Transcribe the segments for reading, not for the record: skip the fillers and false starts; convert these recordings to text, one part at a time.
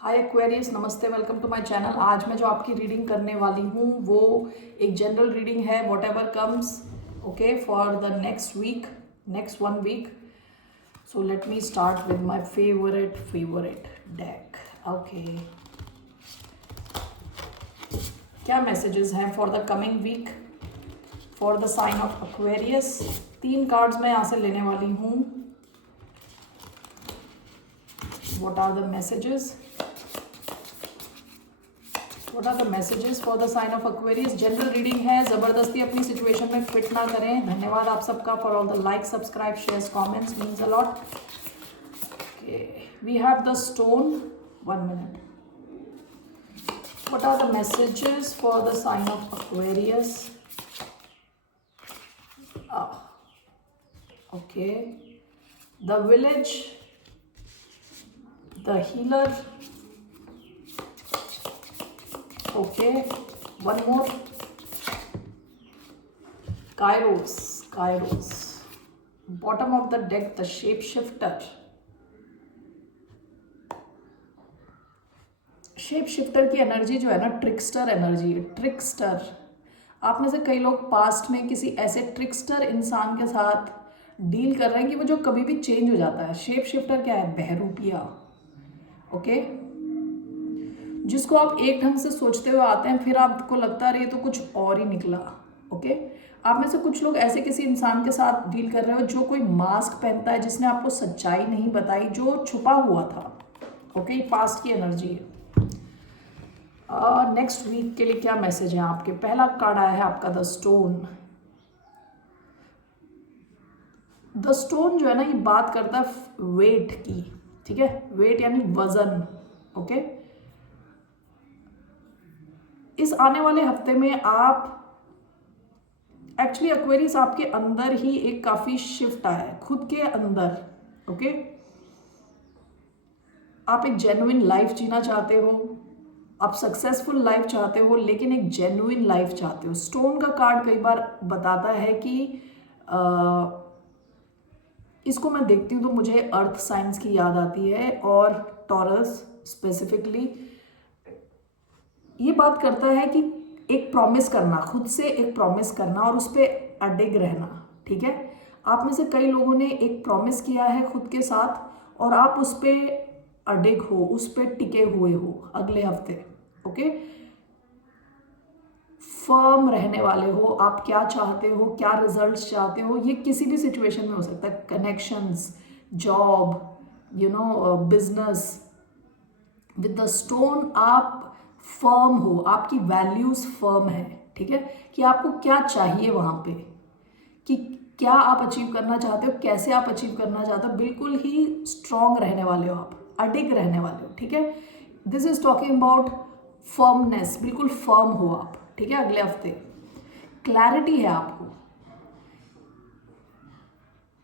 हाय Aquarius, नमस्ते, welcome to my channel. आज मैं जो आपकी रीडिंग करने वाली हूँ वो एक जनरल रीडिंग है, whatever comes, okay, for the next week, next 1 week. So let me start with my favourite deck. Okay, क्या मैसेजेस हैं for the coming week for the sign of Aquarius. 3 cards मैं यहाँ से लेने वाली हूँ। What are the messages? What are the messages for the sign of Aquarius? General reading है, ज़बरदस्ती अपनी सिचुएशन में फिट ना करें। धन्यवाद आप सबका for all the like, subscribe, shares, comments, means a lot. Okay, we have the stone. 1 minute. What are the messages for the sign of Aquarius? Okay, the village, the healer. Okay, one more. Kairos. Bottom of the deck, the shapeshifter. शेपशिफ्टर की energy जो है ना, ट्रिकस्टर energy है। ट्रिकस्टर, आप में से कई लोग पास्ट में किसी ऐसे ट्रिकस्टर इंसान के साथ डील कर रहे हैं कि वो जो कभी भी चेंज हो जाता है। शेपशिफ्टर क्या है? बहरूपिया। ओके, जिसको आप एक ढंग से सोचते हुए आते हैं, फिर आपको लगता है ये तो कुछ और ही निकला। ओके, आप में से कुछ लोग ऐसे किसी इंसान के साथ डील कर रहे हो जो कोई मास्क पहनता है, जिसने आपको सच्चाई नहीं बताई, जो छुपा हुआ था। ओके, पास्ट की एनर्जी है। नेक्स्ट वीक के लिए क्या मैसेज है आपके? पहला कार्ड आया है आपका द स्टोन। द स्टोन जो है ना, ये बात करता है वेट की। ठीक है, वेट यानी वजन। ओके, इस आने वाले हफ्ते में आप एक्चुअली एक्वेरियस, आपके अंदर ही एक काफी शिफ्ट आया है खुद के अंदर। ओके, आप एक जेन्युइन लाइफ जीना चाहते हो, आप सक्सेसफुल लाइफ चाहते हो, लेकिन एक जेन्युइन लाइफ चाहते हो। स्टोन का कार्ड कई बार बताता है कि इसको मैं देखती हूँ तो मुझे अर्थ साइंस की याद आती है, और टॉरस स्पेसिफिकली। ये बात करता है कि एक प्रॉमिस करना, खुद से एक प्रॉमिस करना और उस पर अडिग रहना। ठीक है, आप में से कई लोगों ने एक प्रॉमिस किया है खुद के साथ और आप उस पर अडिग हो, उस पर टिके हुए हो अगले हफ्ते। ओके, फर्म रहने वाले हो। आप क्या चाहते हो, क्या रिजल्ट्स चाहते हो, ये किसी भी सिचुएशन में हो सकता है। Connections, job, business. With the stone आप फर्म हो, आपकी वैल्यूज फर्म है। ठीक है, कि आपको क्या चाहिए वहां पे, कि क्या आप अचीव करना चाहते हो, कैसे आप अचीव करना चाहते हो। बिल्कुल ही स्ट्रांग रहने वाले हो आप, अडिग रहने वाले हो। ठीक है, this is talking about firmness. बिल्कुल फर्म हो आप। ठीक है, अगले हफ्ते क्लैरिटी है आपको,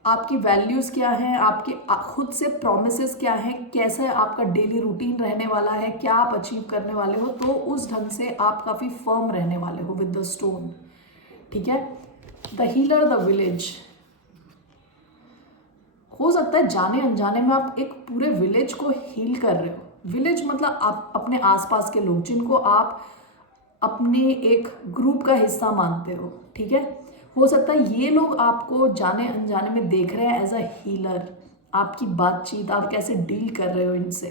आपकी वैल्यूज क्या हैं, आपके खुद से प्रोमिसेस क्या हैं, कैसे आपका डेली रूटीन रहने वाला है, क्या आप अचीव करने वाले हो, तो उस ढंग से आप काफी फर्म रहने वाले हो विद द स्टोन। ठीक है, द हीलर, द विलेज। हो सकता है जाने अनजाने में आप एक पूरे विलेज को हील कर रहे हो। विलेज मतलब आप अपने आसपास के लोग, जिनको आप अपने एक ग्रुप का हिस्सा मानते हो। ठीक है, हो सकता है ये लोग आपको जाने अनजाने में देख रहे हैं एज अ हीलर। आपकी बातचीत, आप कैसे डील कर रहे हो इनसे।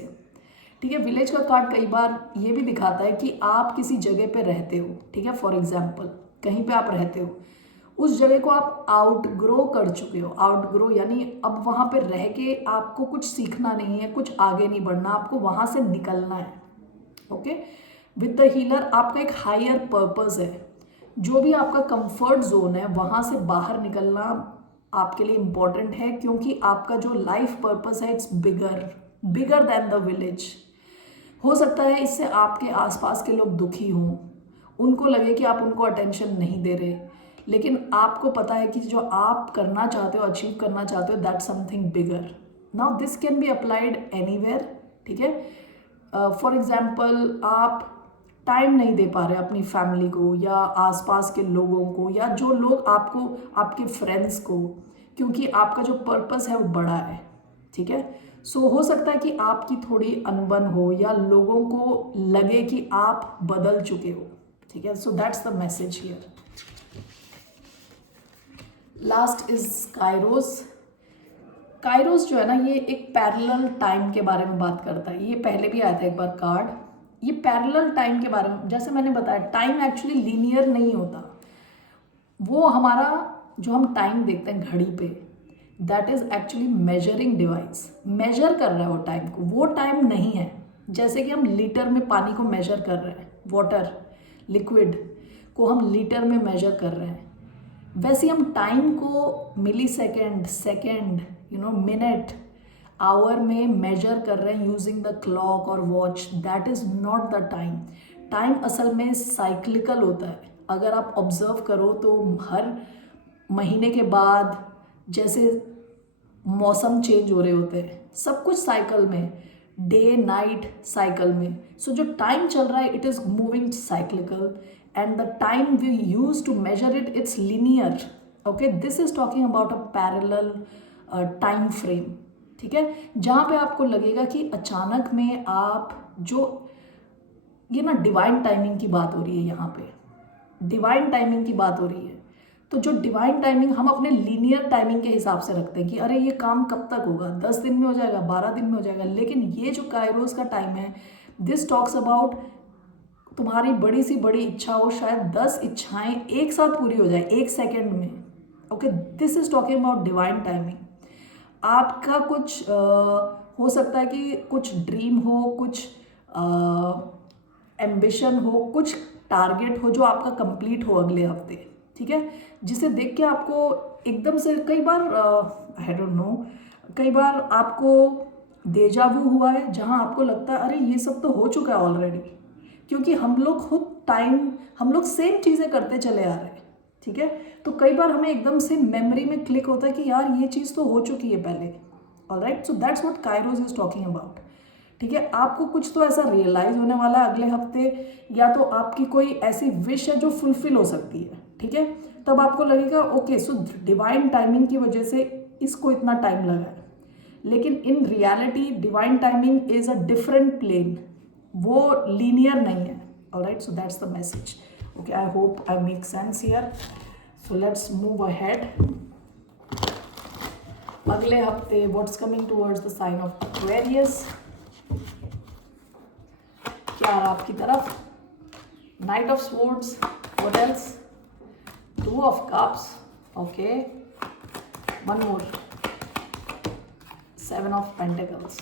ठीक है, विलेज का कार्ड कई बार ये भी दिखाता है कि आप किसी जगह पे रहते हो। ठीक है, फॉर एग्जाम्पल कहीं पे आप रहते हो, उस जगह को आप आउटग्रो कर चुके हो। आउटग्रो यानी अब वहां पे रह के आपको कुछ सीखना नहीं है, कुछ आगे नहीं बढ़ना, आपको वहां से निकलना है। ओके, विद द हीलर आपका एक हायर पर्पस है। जो भी आपका कंफर्ट जोन है वहां से बाहर निकलना आपके लिए इंपॉर्टेंट है, क्योंकि आपका जो लाइफ पर्पस है it's bigger than the village. हो सकता है इससे आपके आसपास के लोग दुखी हों, उनको लगे कि आप उनको अटेंशन नहीं दे रहे, लेकिन आपको पता है कि जो आप करना चाहते हो, अचीव करना चाहते हो, that something bigger. Now this can be applied anywhere. ठीक है, फॉर एग्जाम्पल आप टाइम नहीं दे पा रहे अपनी फैमिली को या आसपास के लोगों को, या जो लोग आपको, आपके फ्रेंड्स को, क्योंकि आपका जो पर्पस है वो बड़ा है। ठीक है, सो हो सकता है कि आपकी थोड़ी अनबन हो या लोगों को लगे कि आप बदल चुके हो, ठीक है। So that's the message here. Last is Kairos. Kairos जो है ना, ये एक पैरेलल टाइम के बारे में बात करता है। ये पहले भी आया था एक बार कार्ड। ये पैरेलल टाइम के बारे में, जैसे मैंने बताया, टाइम एक्चुअली लीनियर नहीं होता। वो हमारा जो हम टाइम देखते हैं घड़ी पे, that is actually measuring device. Measure कर रहा है वो टाइम को, वो टाइम नहीं है। जैसे कि हम लीटर में पानी को मेजर कर रहे हैं, वाटर लिक्विड को हम लीटर में मेजर कर रहे हैं, वैसे हम टाइम को मिली सेकेंड, सेकेंड, मिनट, आवर में मेजर कर रहे हैं यूजिंग द क्लॉक और watch. That is not the time. Time असल में साइक्लिकल होता है। अगर आप ऑब्जर्व करो तो हर महीने के बाद जैसे मौसम चेंज हो रहे होते हैं, सब कुछ साइकिल में, डे नाइट साइकिल में। सो जो टाइम चल रहा है, it is moving cyclical, and the time we use to measure it, it's linear. Okay, this is talking about a parallel time frame, ठीक है। जहाँ पे आपको लगेगा कि अचानक में आप जो, ये ना डिवाइन टाइमिंग की बात हो रही है, यहाँ पे डिवाइन टाइमिंग की बात हो रही है। तो जो डिवाइन टाइमिंग हम अपने लीनियर टाइमिंग के हिसाब से रखते हैं कि अरे ये काम कब तक होगा, 10 दिन में हो जाएगा, 12 दिन में हो जाएगा। लेकिन ये जो काइरोस का टाइम है, दिस टॉक्स अबाउट तुम्हारी बड़ी सी बड़ी इच्छा हो, शायद 10 इच्छाएं एक साथ पूरी हो जाए एक सेकेंड में। Okay, this is talking about divine timing. आपका कुछ हो सकता है कि कुछ ड्रीम हो, कुछ एम्बिशन हो, कुछ टारगेट हो जो आपका कंप्लीट हो अगले हफ्ते, ठीक है, जिसे देख के आपको एकदम से, कई बार आई डोंट नो, कई बार आपको देजावू हुआ है, जहां आपको लगता है अरे ये सब तो हो चुका है ऑलरेडी। क्योंकि हम लोग खुद हम लोग सेम चीज़ें करते चले आ रहे हैं, ठीक है। तो कई बार हमें एकदम से मेमोरी में क्लिक होता है कि यार ये चीज़ तो हो चुकी है पहले। Alright, so that's what Kairos is talking about, ठीक है। आपको कुछ तो ऐसा रियलाइज होने वाला है अगले हफ्ते, या तो आपकी कोई ऐसी विश है जो फुलफिल हो सकती है, ठीक है। तब आपको लगेगा ओके, सो डिवाइन टाइमिंग की वजह से इसको इतना टाइम लगा है। लेकिन in reality divine timing is a different plane, वो लीनियर नहीं है। Alright, so that's the message. Okay, I hope I make sense here. So let's move ahead. अगले हफ्ते what's coming towards the sign of Aquarius, क्या आ रहा आपकी तरफ? Knight of swords, what else? 2 of cups, okay, one more, 7 of pentacles,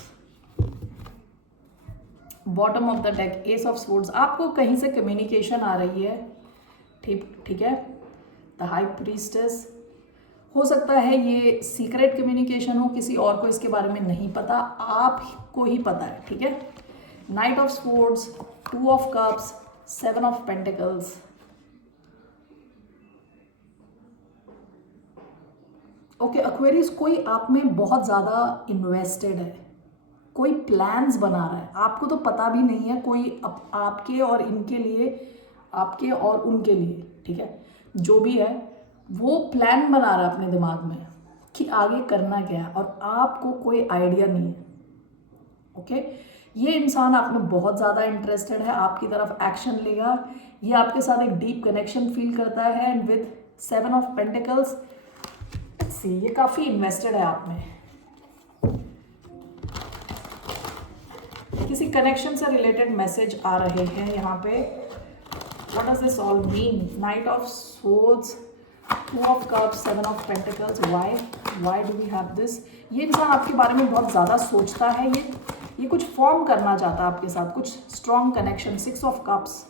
bottom of the deck, ace of swords. आपको कहीं से कम्युनिकेशन आ रही है, ठीक है। द हाई प्रीस्टेस, हो सकता है ये सीक्रेट कम्युनिकेशन हो, किसी और को इसके बारे में नहीं पता, आपको ही पता है, ठीक है। Night of swords, 2 of cups, 7 of pentacles. Okay, Aquarius, कोई आप में बहुत ज़्यादा इन्वेस्टेड है, कोई प्लान्स बना रहा है, आपको तो पता भी नहीं है, कोई आपके और इनके लिए, आपके और उनके लिए, ठीक है, जो भी है वो प्लान बना रहा है अपने दिमाग में कि आगे करना क्या है, और आपको कोई आइडिया नहीं है। ओके, ये इंसान आप में बहुत ज़्यादा इंटरेस्टेड है, आपकी तरफ एक्शन लेगा, ये आपके साथ एक डीप कनेक्शन फील करता है। एंड विद 7 ऑफ पेंटिकल्स, सी, ये काफ़ी इन्वेस्टेड है आप में, किसी कनेक्शन से रिलेटेड मैसेज आ रहे हैं यहाँ पे। What does this all mean? Knight of swords, 2 of cups, 7 of pentacles. Why do we have this? ये इंसान आपके बारे में बहुत ज़्यादा सोचता है, ये कुछ फॉर्म करना चाहता है आपके साथ, कुछ strong connection. 6 of cups,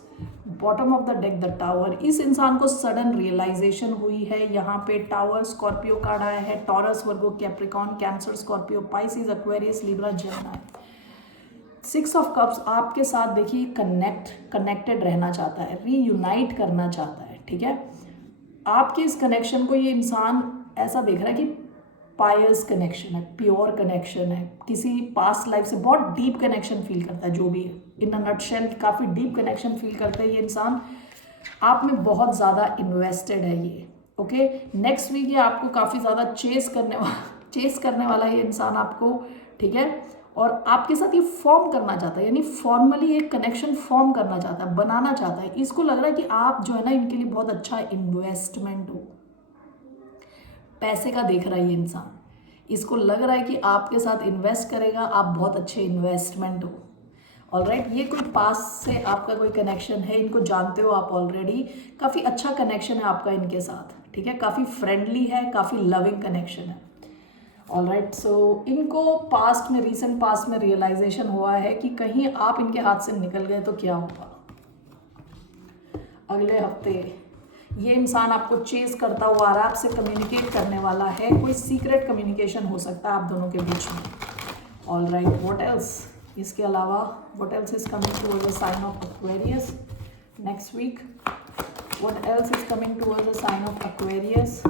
bottom of the deck the tower. इस इंसान को सडन रियलाइजेशन हुई है। यहाँ पे टावर, स्कॉर्पियो कार्ड आया है, taurus, Virgo, Capricorn, cancer, Scorpio, Pisces, Aquarius, Libra, Gemini. 6 of cups आपके साथ देखिए कनेक्टेड रहना चाहता है, रीयूनाइट करना चाहता है, ठीक है। आपके इस कनेक्शन को ये इंसान ऐसा देख रहा है कि पायस कनेक्शन है, प्योर कनेक्शन है, किसी पास्ट लाइफ से बहुत डीप कनेक्शन फील करता है, जो भी है। इन अ नटशेल काफ़ी डीप कनेक्शन फील करता है ये इंसान, आप में बहुत ज़्यादा इन्वेस्टेड है ये। ओके, नेक्स्ट वीक ये आपको काफ़ी ज़्यादा चेस करने वाला ये इंसान आपको ठीक है, और आपके साथ ये फॉर्म करना चाहता है, यानी फॉर्मली एक कनेक्शन फॉर्म करना चाहता है, बनाना चाहता है। इसको लग रहा है कि आप जो है ना इनके लिए बहुत अच्छा इन्वेस्टमेंट हो। पैसे का देख रहा है ये इंसान, इसको लग रहा है कि आपके साथ इन्वेस्ट करेगा, आप बहुत अच्छे इन्वेस्टमेंट हो। ऑलराइट, ये कोई पास से आपका कोई कनेक्शन है, इनको जानते हो आप ऑलरेडी, काफ़ी अच्छा कनेक्शन है आपका इनके साथ, ठीक है, काफ़ी फ्रेंडली है, काफ़ी लविंग कनेक्शन है। ऑलराइट, सो इनको पास्ट में, रीसेंट पास्ट में रियलाइजेशन हुआ है कि कहीं आप इनके हाथ से निकल गए तो क्या होगा। अगले हफ्ते ये इंसान आपको चेस करता हुआ आ रहा है, आपसे कम्युनिकेट करने वाला है, कोई सीक्रेट कम्युनिकेशन हो सकता है आप दोनों के बीच में। ऑलराइट, व्हाट एल्स, इसके अलावा what else is coming towards the sign of Aquarius next week, what else is coming towards the sign of Aquarius.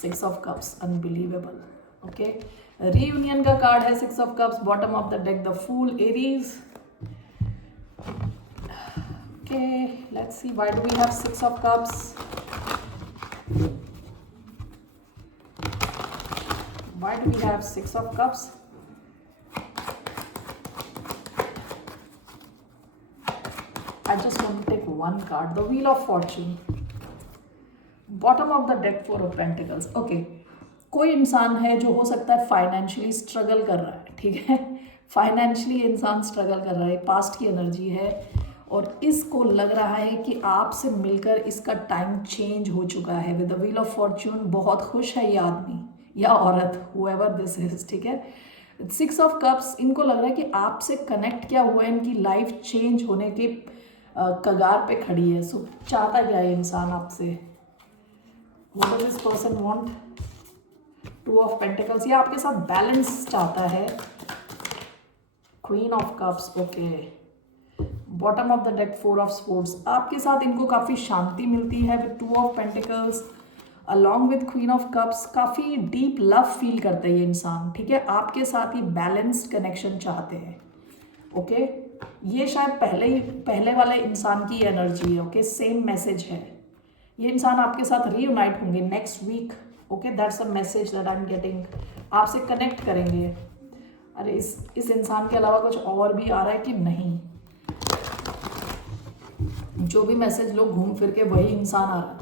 Six of cups, unbelievable. Okay, reunion का कार्ड है six of cups, bottom of the deck the fool, Aries. Okay, let's see, why do we have six of cups? Why do we have six of cups? I just want to take one card, the wheel of fortune, bottom of the deck, four of pentacles. Okay, कोई इंसान है जो हो सकता है financially struggle कर रहा है, ठीक है, फाइनेंशियली इंसान स्ट्रगल कर रहा है, पास्ट की एनर्जी है, और इसको लग रहा है कि आपसे मिलकर इसका टाइम चेंज हो चुका है। With the wheel of Fortune, बहुत खुश है ये आदमी या औरत, हुएवर दिस इज, ठीक है। सिक्स ऑफ कप्स, इनको लग रहा है कि आपसे कनेक्ट क्या हुआ है, इनकी लाइफ चेंज होने के कगार पे खड़ी है। सो चाहता क्या है इंसान आपसे, what does this person want? Two of pentacles, ये आपके साथ बैलेंस चाहता है। Queen of cups, okay, bottom of the deck, four of sports, आपके साथ इनको काफ़ी शांति मिलती है। With two of pentacles along with queen of cups, काफ़ी डीप लव फील करते हैं ये इंसान, ठीक है, आपके साथ ही बैलेंस्ड कनेक्शन चाहते हैं। ओके, ये शायद पहले वाले इंसान की एनर्जी है। ओके, सेम मैसेज है, ये इंसान आपके साथ रीयूनाइट होंगे next week. Okay, that's a message that I am getting, आपसे कनेक्ट करेंगे। अरे इस इंसान के अलावा कुछ और भी आ रहा है कि नहीं? जो भी मैसेज लोग घूम फिर के वही इंसान आ रहा है।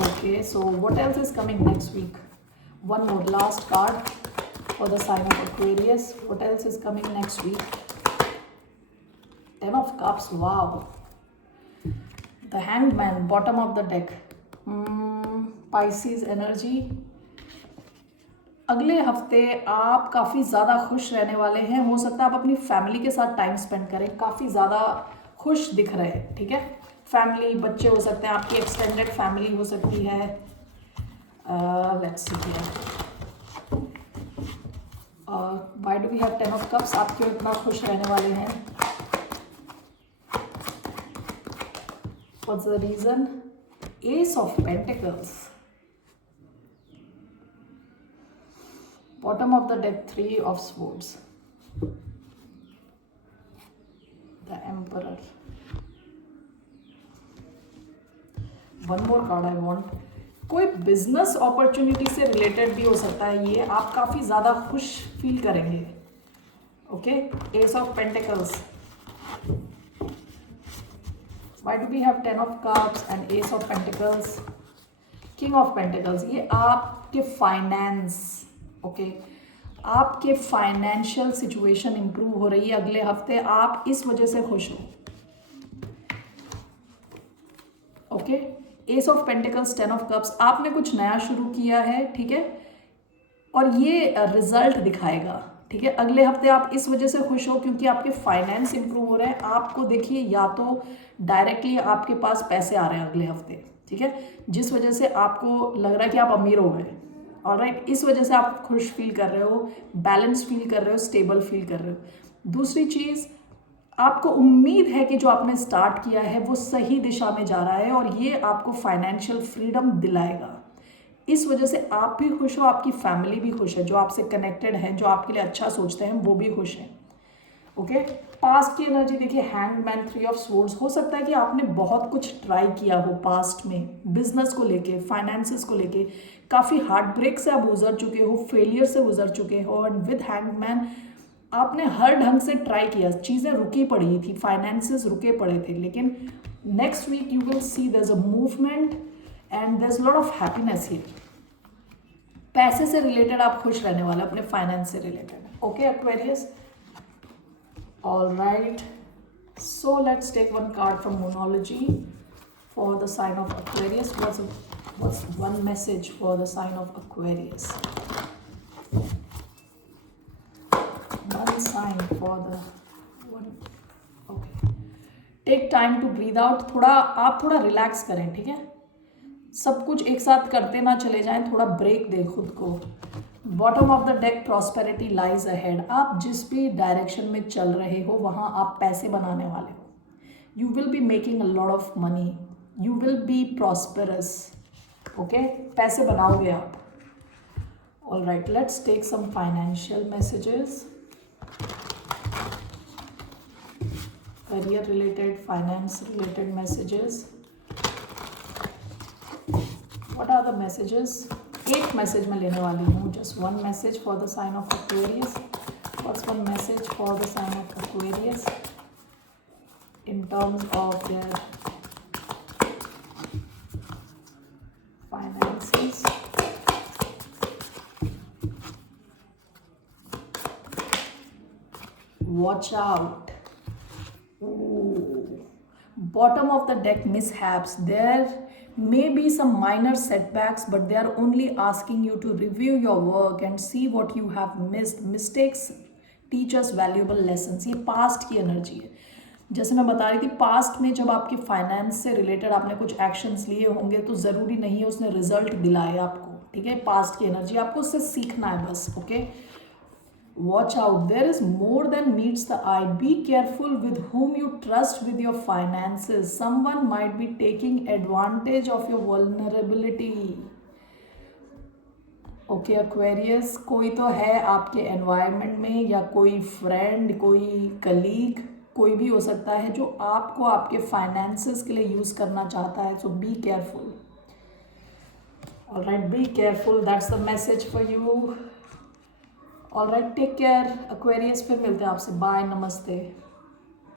Okay, so what else is coming next week? One more last card for the sign of Aquarius, what else is coming next week? Ten of cups, wow, the hanged man, bottom of the deck, Pisces energy. अगले हफ्ते आप काफ़ी ज़्यादा खुश रहने वाले हैं, हो सकता है आप अपनी फैमिली के साथ टाइम स्पेंड करें, काफ़ी ज़्यादा खुश दिख रहे हैं, ठीक है, फैमिली, बच्चे हो सकते हैं, आपकी एक्सटेंडेड फैमिली हो सकती है। Let's see here, why do we have ten of cups, आप क्यों इतना खुश रहने वाले हैं? What's the reason? Ace of pentacles, bottom of the deck, three of swords, the emperor. One more card I want. कोई बिजनेस अपॉर्चुनिटी से related भी हो सकता है ये, आप काफ़ी ज़्यादा खुश फील करेंगे। Okay, S of pentacles, why do we have ten of cups and S of pentacles? King of pentacles, ये आपके फाइनेंस, ओके, आपके फाइनेंशियल सिचुएशन इंप्रूव हो रही है अगले हफ्ते, आप इस वजह से खुश हो। Okay, S of pentacles, ten of cups, आपने कुछ नया शुरू किया है, ठीक है, और ये रिजल्ट दिखाएगा, ठीक है। अगले हफ्ते आप इस वजह से खुश हो क्योंकि आपके फाइनेंस इंप्रूव हो रहे हैं, आपको देखिए या तो डायरेक्टली आपके पास पैसे आ रहे हैं अगले हफ्ते, ठीक है, जिस वजह से आपको लग रहा है कि आप अमीर हो गए। ऑलराइट, इस वजह से आप खुश फील कर रहे हो, बैलेंस फील कर रहे हो, स्टेबल फील कर रहे हो। दूसरी चीज़, आपको उम्मीद है कि जो आपने स्टार्ट किया है वो सही दिशा में जा रहा है और ये आपको फाइनेंशियल फ्रीडम दिलाएगा। इस वजह से आप भी खुश हो, आपकी फैमिली भी खुश है, जो आपसे कनेक्टेड हैं, जो आपके लिए अच्छा सोचते हैं वो भी खुश हैं। ओके। पास्ट की एनर्जी देखिए, हैंगमैन, 3 ऑफ स्वॉर्ड्स। हो सकता है कि आपने बहुत कुछ ट्राई किया हो पास्ट में, बिजनेस को लेके, फाइनेंसेस को लेके, काफ़ी हार्ट ब्रेक से आप गुजर चुके हो, फेलियर से गुजर चुके हो, एंड विद हैंगमैन आपने हर ढंग से ट्राई किया, चीज़ें रुकी पड़ी थी, फाइनेंसेस रुके पड़े थे, लेकिन next week you will see there is a movement and there is lot of happiness here. पैसे से रिलेटेड आप खुश रहने वाले, अपने फाइनेंस से related. Okay Aquarius, all right, so let's take one card from Moonology for the sign of Aquarius. What's one message for the sign of Aquarius? One sign for the one. Okay, take time to breathe out. आप थोड़ा relax करें, ठीक है? सब कुछ एक साथ करते ना चले जाएं, थोड़ा ब्रेक दें खुद को। Bottom of the deck, prosperity lies ahead. आप जिस भी डायरेक्शन में चल रहे हो वहाँ आप पैसे बनाने वाले हो। You will be making a lot of money, you will be prosperous. Okay, पैसे बनाओगे आप। All right, let's take some financial messages, career related, finance related messages. What are the messages? एक मैसेज मैं लेने वाली हूँ, just one message for the sign of Aquarius. What's one message for the sign of Aquarius in terms of their finances? Watch out. Bottom of the deck, mishaps. There may be some minor setbacks, but they are only asking you to review your work and see what you have missed. Mistakes teach us valuable lessons. ये past की energy है। जैसे मैं बता रही थी, past में जब आपके फाइनेंस से रिलेटेड आपने कुछ एक्शंस लिए होंगे तो ज़रूरी नहीं है उसने रिजल्ट दिलाए आपको, ठीक है? पास्ट की एनर्जी, आपको उससे सीखना है बस। Okay, watch out, there is more than meets the eye. Be careful with whom you trust with your finances. Someone might be taking advantage of your vulnerability. Okay Aquarius, कोई तो है आपके एनवायरनमेंट में, या कोई फ्रेंड, कोई colleague, कोई भी हो सकता है जो आपको आपके फाइनेंसेस के लिए यूज़ करना चाहता है। So be careful. Alright, be careful, that's the message for you. Alright, take care Aquarius, फिर मिलते हैं आपसे। बाय, नमस्ते।